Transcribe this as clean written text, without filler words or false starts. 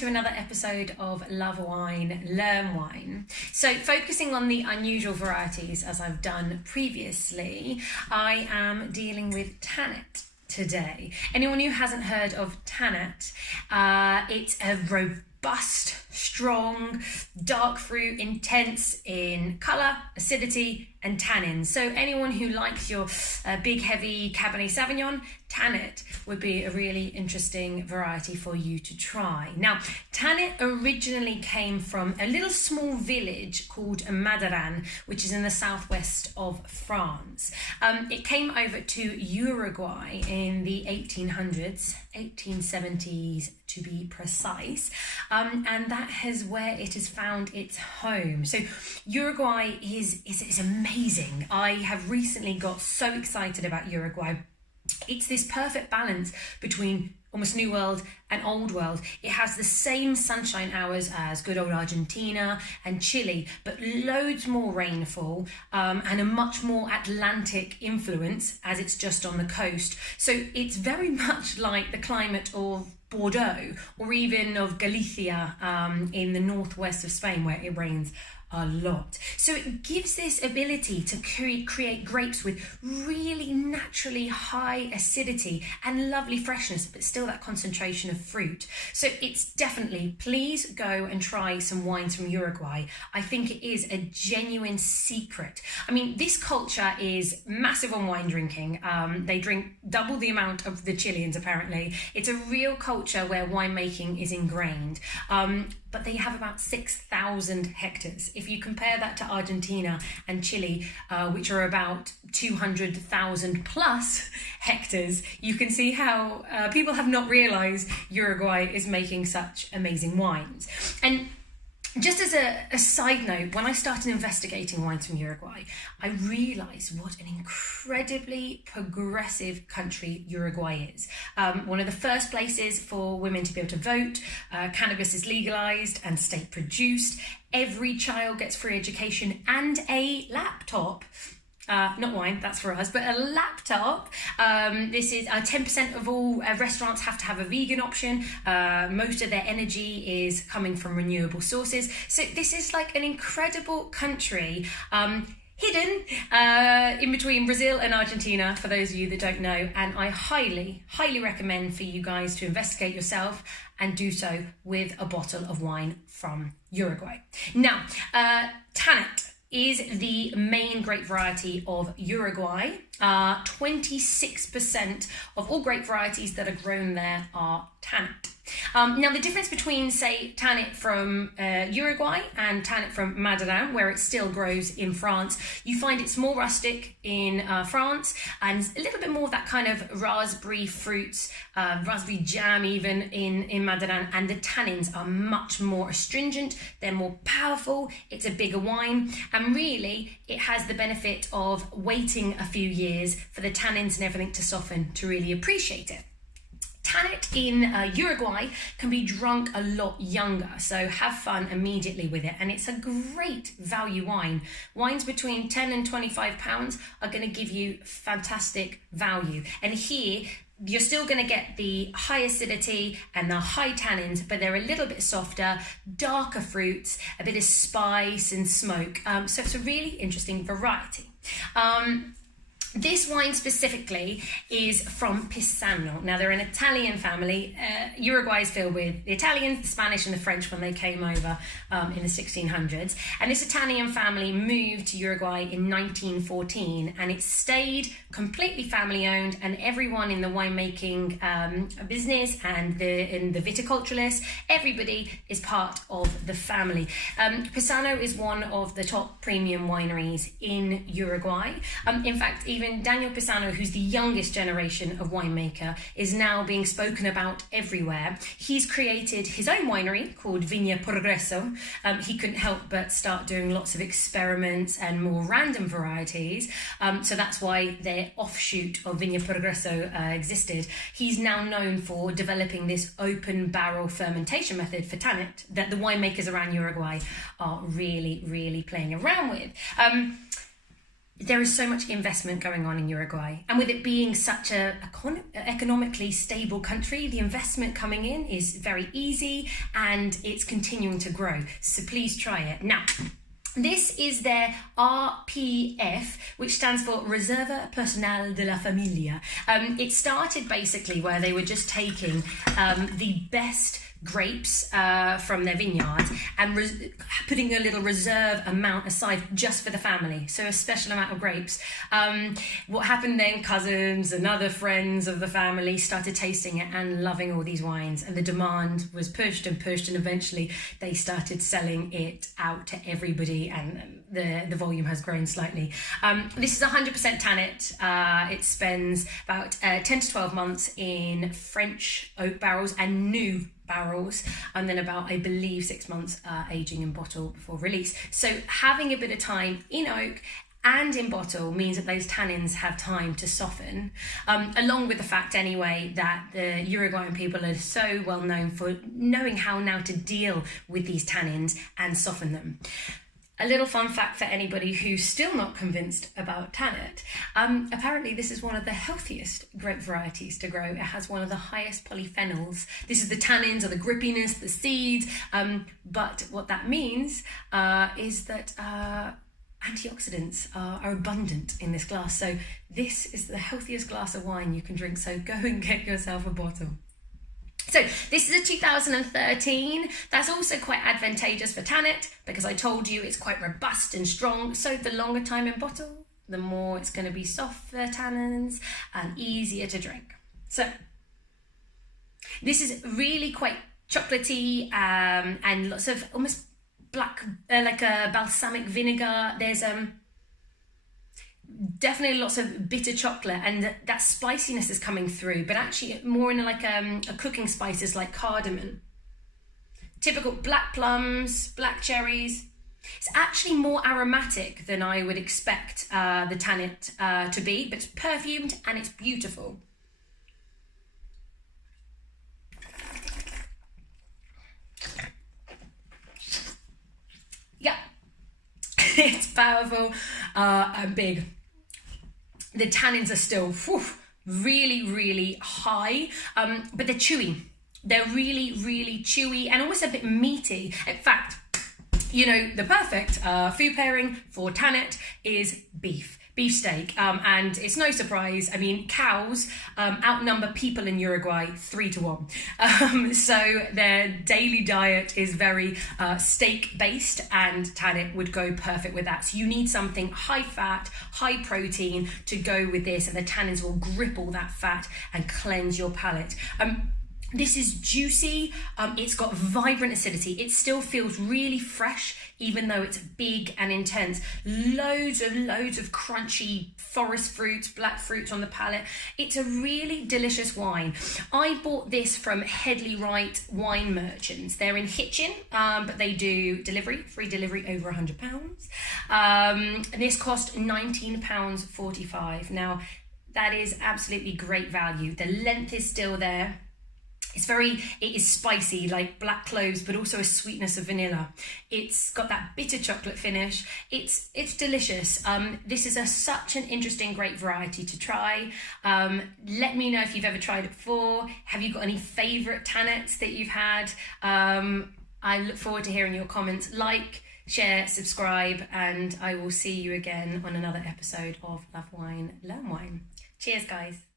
to another episode of Love Wine, Learn Wine. So focusing on the unusual varieties as I've done previously, I am dealing with Tannat today. Anyone who hasn't heard of Tannat, it's a robust, strong, dark fruit, intense in colour, acidity and tannins. So anyone who likes your big heavy Cabernet Sauvignon, Tannat would be a really interesting variety for you to try. Now, Tannat originally came from a little small village called Madaran, which is in the southwest of France. It came over to Uruguay in the 1800s, 1870s to be precise, and that is where it has found its home. So Uruguay is amazing. I have recently got so excited about Uruguay. It's this perfect balance between almost New World and Old World. It has the same sunshine hours as good old Argentina and Chile, but loads more rainfall and a much more Atlantic influence as it's just on the coast. So it's very much like the climate of Bordeaux or even of Galicia in the northwest of Spain, where it rains a lot. So it gives this ability to create grapes with really naturally high acidity and lovely freshness, but still that concentration of fruit. So it's definitely, please go and try some wines from Uruguay. I think it is a genuine secret. I mean, this culture is massive on wine drinking. They drink double the amount of the Chileans, apparently. It's a real culture where winemaking is ingrained. But they have about 6,000 hectares. If you compare that to Argentina and Chile, which are about 200,000 plus hectares, you can see how people have not realized Uruguay is making such amazing wines. And just as a side note, when I started investigating wines from Uruguay, I realised what an incredibly progressive country Uruguay is. One of the first places for women to be able to vote. Cannabis is legalised and state produced. Every child gets free education and a laptop. Not wine, that's for us, but a laptop. This is 10% of all restaurants have to have a vegan option. Most of their energy is coming from renewable sources. So this is like an incredible country, hidden in between Brazil and Argentina, for those of you that don't know. And I highly, highly recommend for you guys to investigate yourself and do so with a bottle of wine from Uruguay. Now, Tannat is the main grape variety of Uruguay. 26% of all grape varieties that are grown there are Tannat. Now, the difference between, say, Tannat from Uruguay and Tannat from Madaran, where it still grows in France, you find it's more rustic in France and a little bit more of that kind of raspberry fruits, raspberry jam even in Madaran, and the tannins are much more astringent, they're more powerful, it's a bigger wine, and really it has the benefit of waiting a few years for the tannins and everything to soften to really appreciate it. Tannat in Uruguay can be drunk a lot younger, so have fun immediately with it, and it's a great value wine. Wines between 10 and 25 pounds are going to give you fantastic value, and here you're still going to get the high acidity and the high tannins, but they're a little bit softer, darker fruits, a bit of spice and smoke, so it's a really interesting variety. This wine specifically is from Pisano. Now, they're an Italian family. Uruguay is filled with the Italians, the Spanish and the French when they came over in the 1600s. And this Italian family moved to Uruguay in 1914, and it stayed completely family owned, and everyone in the winemaking business and the viticulturalists, everybody is part of the family. Pisano is one of the top premium wineries in Uruguay. In fact, even Daniel Pisano, who's the youngest generation of winemaker, is now being spoken about everywhere. He's created his own winery called Progreso. He couldn't help but start doing lots of experiments and more random varieties. So that's why their offshoot of Progreso existed. He's now known for developing this open barrel fermentation method for Tannat that the winemakers around Uruguay are really, really playing around with. there is so much investment going on in Uruguay, and with it being such a economically stable country, the investment coming in is very easy and it's continuing to grow. So please try it. Now, this is their RPF, which stands for Reserva Personal de la Familia. It started basically where they were just taking the best grapes from their vineyards and putting a little reserve amount aside just for the family, so a special amount of grapes. What happened then, cousins and other friends of the family started tasting it and loving all these wines, and the demand was pushed and pushed, and eventually they started selling it out to everybody, and the volume has grown slightly. This is 100% Tannat. It spends about 10 to 12 months in French oak barrels and new barrels, and then about, I believe, 6 months aging in bottle before release. So having a bit of time in oak and in bottle means that those tannins have time to soften, along with the fact anyway that the Uruguayan people are so well known for knowing how now to deal with these tannins and soften them. A little fun fact for anybody who's still not convinced about Tannat. Apparently this is one of the healthiest grape varieties to grow. It has one of the highest polyphenols. This is the tannins or the grippiness, the seeds. But what that means is that antioxidants are abundant in this glass. So this is the healthiest glass of wine you can drink. So go and get yourself a bottle. So this is a 2013. That's also quite advantageous for Tannat because I told you it's quite robust and strong. So the longer time in bottle, the more it's going to be softer tannins and easier to drink. So this is really quite chocolatey and lots of almost black, like a balsamic vinegar. There's definitely lots of bitter chocolate, and that spiciness is coming through, but actually more in like a cooking spices like cardamom. Typical black plums, black cherries. It's actually more aromatic than I would expect the Tannat to be, but it's perfumed and it's beautiful. Yeah, it's powerful and big. The tannins are still really, really high, but they're chewy. They're really, really chewy and almost a bit meaty. In fact, you know, the perfect food pairing for Tannat is beef steak, and it's no surprise. I mean, cows outnumber people in Uruguay 3 to 1. So their daily diet is very steak based, and Tannat would go perfect with that. So you need something high fat, high protein to go with this, and the tannins will grip all that fat and cleanse your palate. This is juicy, it's got vibrant acidity, it still feels really fresh even though it's big and intense. Loads of crunchy forest fruits, black fruits on the palate. It's a really delicious wine. I bought this from Headley Wright Wine Merchants. They're in Hitchin, but they do delivery, free delivery over £100. And this cost £19.45. Now, that is absolutely great value. The length is still there. It is spicy, like black cloves, but also a sweetness of vanilla. It's got that bitter chocolate finish. It's delicious. This is such an interesting grape variety to try. Let me know if you've ever tried it before. Have you got any favourite Tannats that you've had? I look forward to hearing your comments. Like, share, subscribe, and I will see you again on another episode of Love Wine, Learn Wine. Cheers, guys.